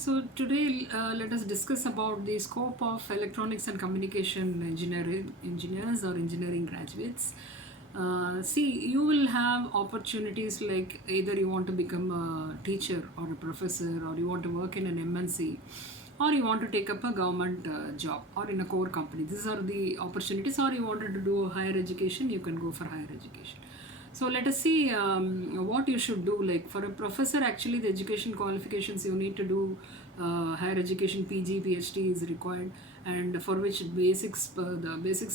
So today, let us discuss about the scope of electronics and communication engineers or engineering graduates. See, you will have opportunities like either you want to become a teacher or a professor, or you want to work in an MNC, or you want to take up a government job or in a core company. These are the opportunities. Or you wanted to do higher education, you can go for higher education. So let us see what you should do. Like for a professor, actually, the education qualifications you need to do higher education, PG, PhD is required, and for which the basics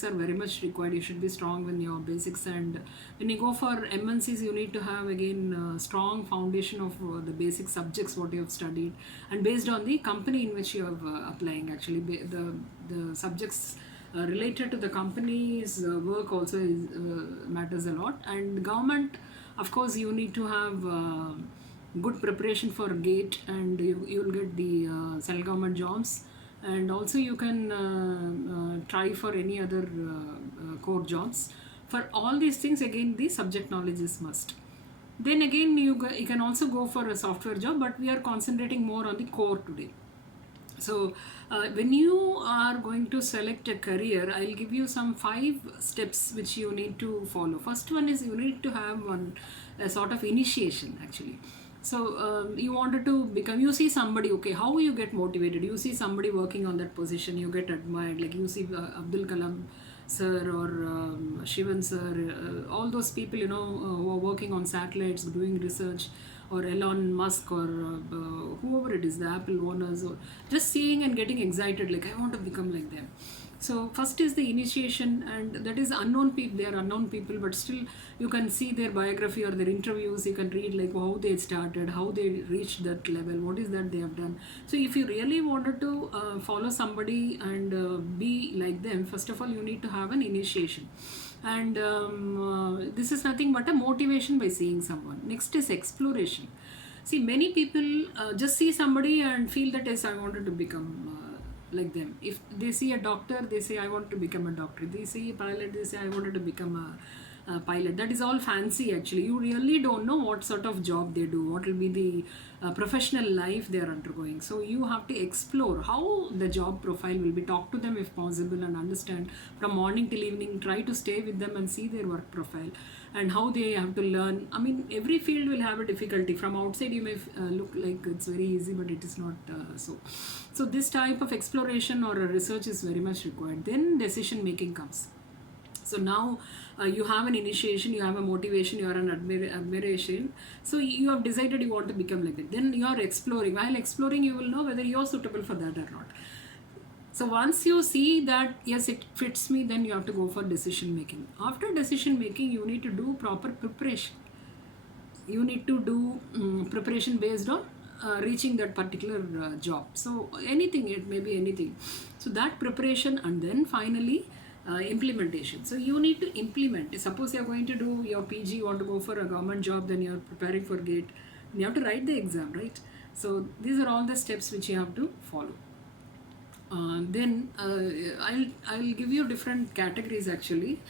are very much required. You should be strong in your basics, and when you go for MNCs, you need to have again strong foundation of the basic subjects what you have studied, and based on the company in which you are applying. Actually, the subjects related to the company's work also matters a lot. And government, of course, you need to have good preparation for gate, and you will get the central government jobs, and also you can try for any other core jobs. For all these things, again, the subject knowledge is must. Then again, you can also go for a software job, but we are concentrating more on the core today. So, when you are going to select a career, I'll give you some 5 steps which you need to follow. First one is you need to have a sort of initiation actually. So, you wanted to become, you see somebody, okay, how you get motivated? You see somebody working on that position, you get admired, like you see Abdul Kalam sir or Shivan sir, all those people, who are working on satellites, doing research, or Elon Musk, or whoever it is, the Apple owners, or just seeing and getting excited, like I want to become like them. So first is the initiation, and that is unknown people. They are unknown people, but still you can see their biography or their interviews. You can read like how they started, how they reached that level, what is that they have done. So if you really wanted to follow somebody and be like them, first of all you need to have an initiation, and this is nothing but a motivation by seeing someone. Next is exploration. See, many people just see somebody and feel that yes, I wanted to become like them. If they see a doctor, they say I want to become a doctor. They see a pilot, they say I wanted to become a pilot. That is all fancy actually. You really don't know what sort of job they do, what will be the professional life they are undergoing. So you have to explore how the job profile will be. Talk to them if possible and understand from morning till evening. Try to stay with them and see their work profile and how they have to learn. I mean, every field will have a difficulty. From outside you may look like it's very easy, but it is not so. So this type of exploration or research is very much required. Then decision making comes. So now you have an initiation, you have a motivation, you are an admiration. So you have decided you want to become like that. Then you are exploring. While exploring, you will know whether you are suitable for that or not. So once you see that yes, it fits me, then you have to go for decision making. After decision making, you need to do proper preparation. You need to do preparation based on reaching that particular job. So anything, it may be anything. So that preparation, and then finally implementation. So you need to implement. Suppose you are going to do your PG, you want to go for a government job, then you are preparing for GATE. You have to write the exam, right? So these are all the steps which you have to follow. Then I'll give you different categories actually.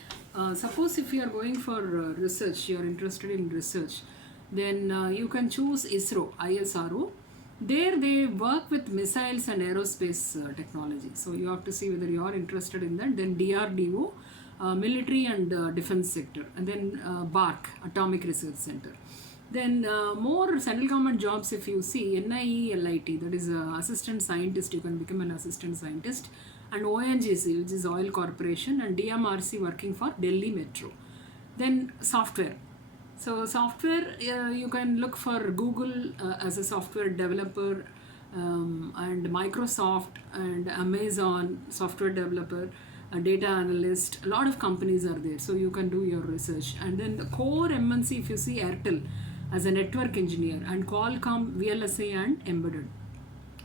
Suppose if you are going for research, you are interested in research, then you can choose ISRO. There they work with missiles and aerospace technology. So you have to see whether you are interested in that. Then DRDO, military and defense sector, and then BARC, Atomic Research Center. Then more central government jobs, if you see NIELIT, that is assistant scientist, you can become an assistant scientist, and ONGC, which is Oil Corporation, and DMRC working for Delhi Metro. Then software. So software, you can look for Google as a software developer, and Microsoft and Amazon software developer, a data analyst. A lot of companies are there, so you can do your research. And then the core MNC, if you see Airtel as a network engineer, and Qualcomm VLSI and embedded.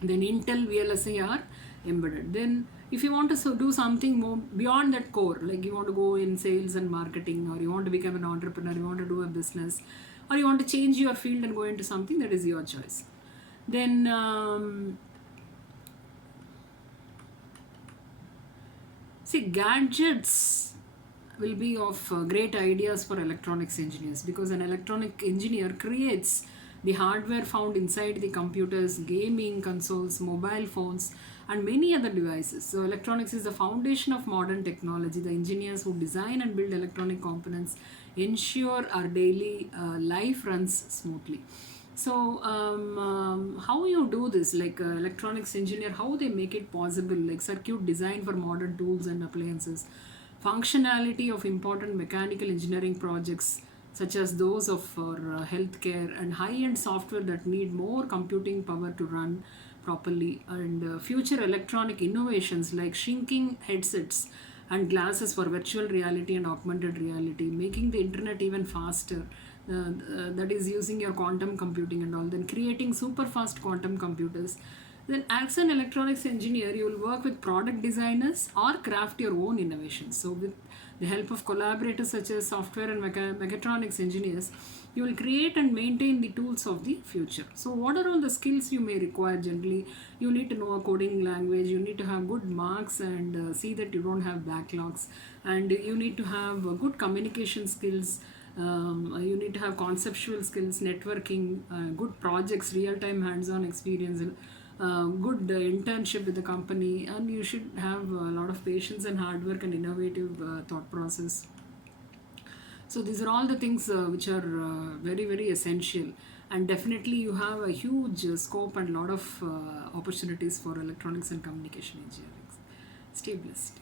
Then Intel VLSI are embedded. Then if you want to do something more beyond that core, like you want to go in sales and marketing, or you want to become an entrepreneur, you want to do a business, or you want to change your field and go into something, that is your choice. Then see, gadgets will be of great ideas for electronics engineers, because an electronic engineer creates the hardware found inside the computers, gaming consoles, mobile phones, and many other devices. So, electronics is the foundation of modern technology. The engineers who design and build electronic components ensure our daily life runs smoothly. So, how you do this, like electronics engineer, how they make it possible, like circuit design for modern tools and appliances, functionality of important mechanical engineering projects such as those of for healthcare, and high-end software that need more computing power to run properly, and future electronic innovations like shrinking headsets and glasses for virtual reality and augmented reality, making the internet even faster. That is using your quantum computing and all. Then creating super fast quantum computers. Then, as an electronics engineer, you will work with product designers or craft your own innovations. So, with the help of collaborators such as software and mechatronics engineers, you will create and maintain the tools of the future. So, what are all the skills you may require generally? You need to know a coding language, you need to have good marks and see that you don't have backlogs, and you need to have good communication skills. You need to have conceptual skills, networking, good projects, real time hands on experience, good internship with the company, and you should have a lot of patience and hard work and innovative thought process. So these are all the things which are very very essential, and definitely you have a huge scope and lot of opportunities for electronics and communication engineering. Stay blessed.